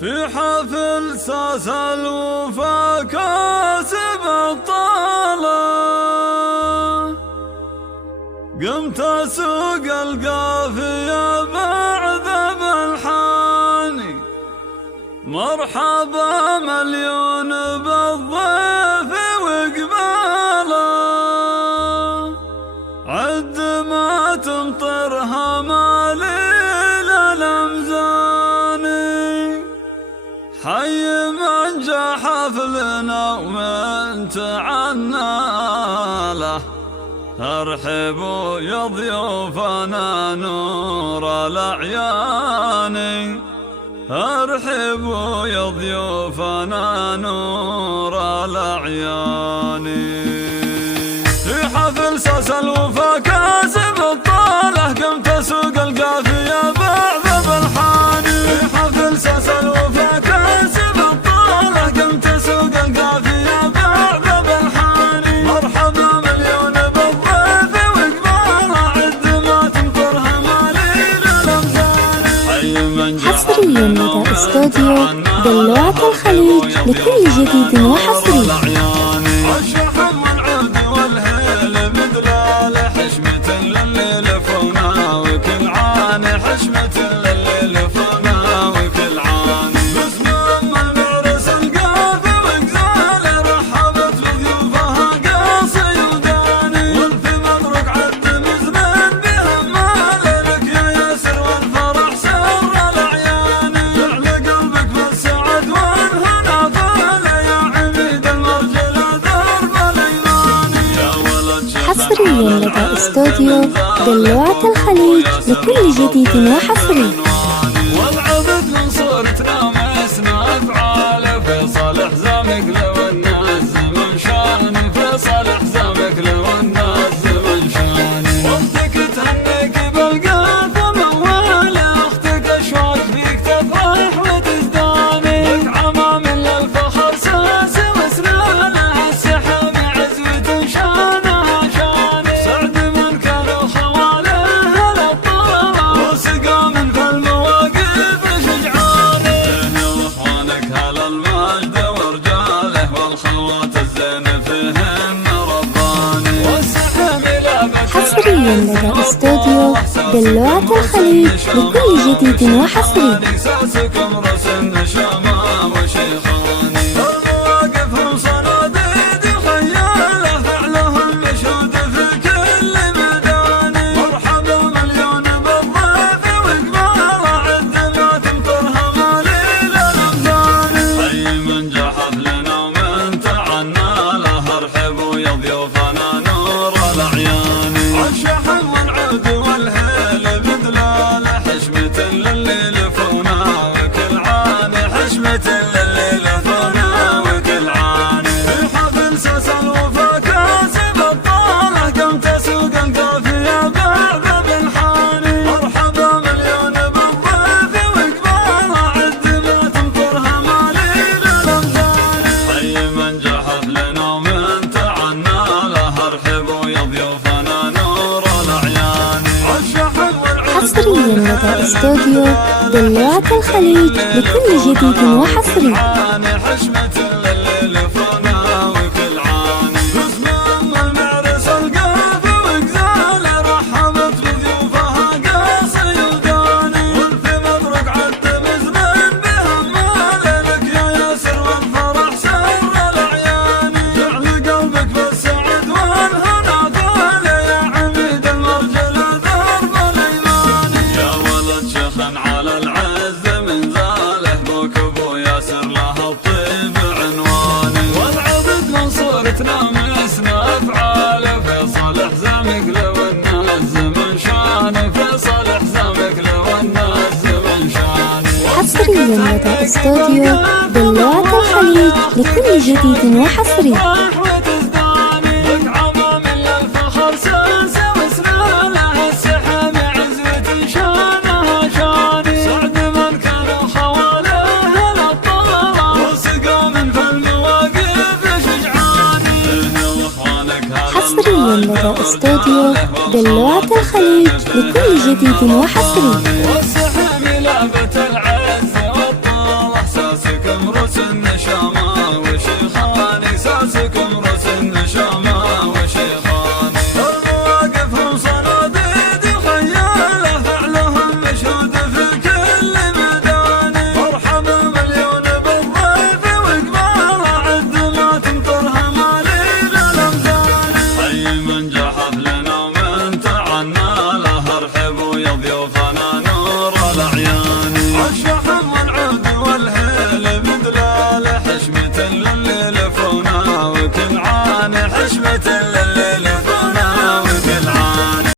في حفل ساس الوفا كاسب الطالة، قمت اسوق القافية بعذب الحاني، مرحبا مليون بالضيف وقباله، عد ما تمطرها ماليل الامزاني، حي من جا حفلنا ومن تعنى له، ارحبوا يا ضيوفنا نور الاعيان، ارحبوا يا ضيوفنا نور الاعيان. في حفل ساس الوفا كاسب الطالة، قمت اسوق القافية بعذب الحاني، في حفل ساس الوفا كاسب الطالة، قمت اسوق القافية بعذب الحاني، مرحبا مليون بالضيف وقباله، عد ما تمطرها مالين الامزاني، حي من حصريا لدى استوديو دلوعة الخليج لكل جديد وحصري. الشحن والعود والهيل بدلال، حشمة للي لفونا وكل عاني، حشمة للي لفونا وكل عاني، باسم ام المعرس القافي وقزالي، رحبت بضيوفها قاصي وداني، والف مبروك عد مزمن بهمالي، لك يا ياسر والفرح سر الاعياني، يعلى قلبك بالسعد والهنا فالي، يا عميد المرجله درب الايماني، يا ولد حصريا لدى استوديو دلوعة الخليج لكل جديد وحصري. والعبد من صورتنا مسنا افعاله، فيصل حزامك لو الناس زمن شاني، فيصل حزامك لو الناس زمن شاني، اختك تهنيك بالقلب موالي، اختك اشواق فيك تفرح وتزداني، لك عمام للفخر ساسي وسنانه، السحاب عزوة شانها شاني، سعد من كانوا خواله الابطال، وسقى من في المواقف شجعاني، اهل واخوانك هلا المجد ورجاله، والخوات الزين فيهن رباني، والسحب لابك حصريا لدى استوديو دلوعة الخليج لكل جديد وحصري. ساسكم رسم شمام وشيخاني، المواقفهم صناديد خياله، فعلهم مشهود في كل ميداني، مرحبا مليون بالضيف وقباله، عد ما تمطرها مالين الامزاني، حي من جا حفلنا ومن تعنى له، ارحبوا يا ضيوفنا نور الاعياني، الشحن والعود والهيل بدلال، حشمة للي لفونا وكل عاني، حشمة للي لفونا وكل عاني، في حفل ساس الوفا كاسب الطالة، قمت اسوق القافية بعذب الحاني، مرحبا مليون بالضيف وقباله، عد ما تمطرها مالين الامزاني، حي من جا حفلنا ومن تعنى له، ارحبوا يا ضيوفنا نور الاعياني، الشحن والعود حصريا لدى استوديو دلوعة الخليج لكل جديد وحصري. حشمة للي لفونا وكل عاني، باسم ام المعرس القافي وقزالي، رحبت بضيوفها قاصي وداني، والف مبروك عد مزمن بهمالي، لك يا ياسر والفرح سر الاعياني، يعلى قلبك بالسعد والهنا فالي، يا عميد المرجله درب الايماني، يا ولد شيخا على العز من زاله، بوك ابو ياسر له الطيب عنواني، والعبد من صورتنا مسنا افعاله، فيصل حزامك لو الناس زمن شاني، فيصل حزامك لو الناس زمن شاني، حصريا لدى استوديو دلوعة الخليج لكل جديد وحصري. وتزداني، لك عمام للفخر ساسي وسنانه، السحاب عزوة شانها شاني، سعد من كانوا خواله الابطال، وسقى من في المواقف شجعاني، اهل واخوانك هلا حصريا لدى استوديو دلوعة الخليج لكل جديد وحصري. والسحاب لابت